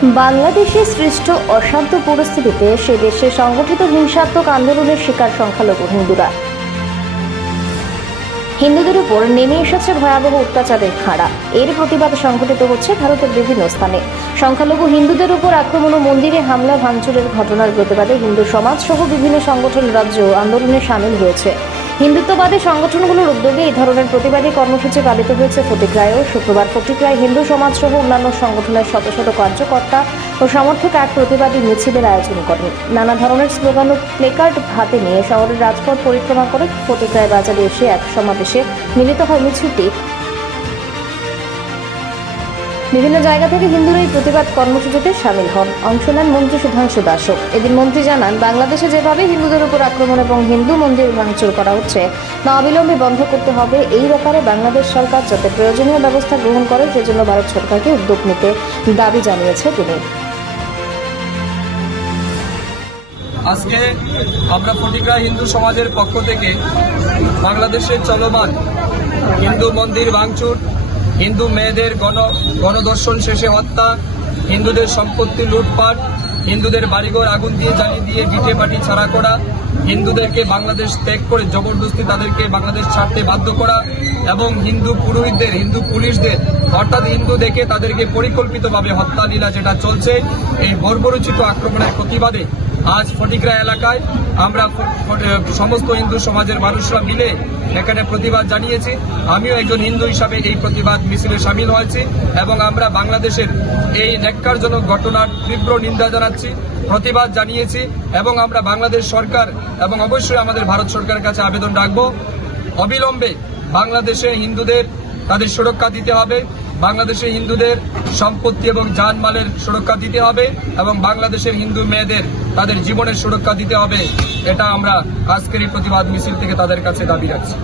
বাংলাদেশে সৃষ্ট অশান্ত পরিস্থিতিতে সে দেশে সংগঠিত হিংসাত্মক আন্দোলনের শিকার সংখ্যালঘু হিন্দুদের উপর নেমে এসেছে ভয়াবহ অত্যাচারের খাড়া। এর প্রতিবাদ সংঘটিত হচ্ছে ভারতের বিভিন্ন স্থানে। সংখ্যালঘু হিন্দুদের উপর আক্রমণ ও মন্দিরে হামলা ভাঙচুরের ঘটনার প্রতিবাদে হিন্দু সমাজ সহ বিভিন্ন সংগঠন রাজ্য আন্দোলনে সামিল হয়েছে। হিন্দুত্ববাদী সংগঠনগুলোর উদ্যোগে এই ধরনের প্রতিবাদী কর্মসূচি পালিত হয়েছে ফটিকরায়ও। শুক্রবার ফটিকরায় হিন্দু সমাজ সহ অন্যান্য সংগঠনের শত শত কার্যকর্তা ও সমর্থক এক প্রতিবাদী মিছিলের আয়োজন করেন। নানা ধরনের স্লোগান ও প্লেকার্ড হাতে নিয়ে শহরের রাজপথ পরিক্রমা করে ফটিকরায় বাজারে এসে এক সমাবেশে মিলিত হয় মিছিলটি। বিভিন্ন জায়গা থেকে হিন্দুরা এই প্রতিবাদ কর্মসূচিতে সামিল হন। অংশ নেন মন্ত্রী সুধাংশু দাসও। এদিন মন্ত্রী জানান, বাংলাদেশে যেভাবে হিন্দুদের উপর আক্রমণ এবং হিন্দু মন্দির ভাঙচুর করা হচ্ছে তা অবিলম্বে বন্ধ করতে হবে। এই ব্যাপারে বাংলাদেশ সরকার যাতে প্রয়োজনীয় ব্যবস্থা গ্রহণ করে সেজন্য ভারত সরকারকে উদ্যোগ নিতে দাবি জানিয়েছে তিনি। আজকে আমরা ফটিকরায় হিন্দু সমাজের পক্ষ থেকে বাংলাদেশের চলমান হিন্দু মন্দির ভাঙচুর, হিন্দু মেয়েদের গণধর্ষণ শেষে হত্যা, হিন্দুদের সম্পত্তি লুটপাট, হিন্দুদের বাড়িঘর আগুন দিয়ে জ্বালিয়ে দিয়ে ভিটে মাটি ছাড়া করা, হিন্দুদেরকে বাংলাদেশ ত্যাগ করে জবরদস্তি তাদেরকে বাংলাদেশ ছাড়তে বাধ্য করা এবং হিন্দু পুরোহিতদের, হিন্দু পুলিশদের অর্থাৎ হিন্দু দেখে তাদেরকে পরিকল্পিতভাবে হত্যা লীলা যেটা চলছে, এই বর্বরোচিত আক্রমণের প্রতিবাদে আজ ফটিকরা এলাকায় আমরা সমস্ত হিন্দু সমাজের মানুষরা মিলে এখানে প্রতিবাদ জানিয়েছি। আমিও একজন হিন্দু হিসাবে এই প্রতিবাদ মিছিলে সামিল হয়েছি এবং আমরা বাংলাদেশের এই ন্যাক্কারজনক ঘটনার তীব্র নিন্দা জানাচ্ছি, প্রতিবাদ জানিয়েছি এবং আমরা বাংলাদেশ সরকার এবং অবশ্যই আমাদের ভারত সরকারের কাছে আবেদন রাখব, অবিলম্বে বাংলাদেশে হিন্দুদের তাদের সুরক্ষা দিতে হবে, বাংলাদেশে হিন্দুদের সম্পত্তি এবং জানমালের সুরক্ষা দিতে হবে এবং বাংলাদেশের হিন্দু মেয়েদের তাদের জীবনের সুরক্ষা দিতে হবে। এটা আমরা আজকের এই প্রতিবাদ মিছিল থেকে তাদের কাছে দাবি রাখছি।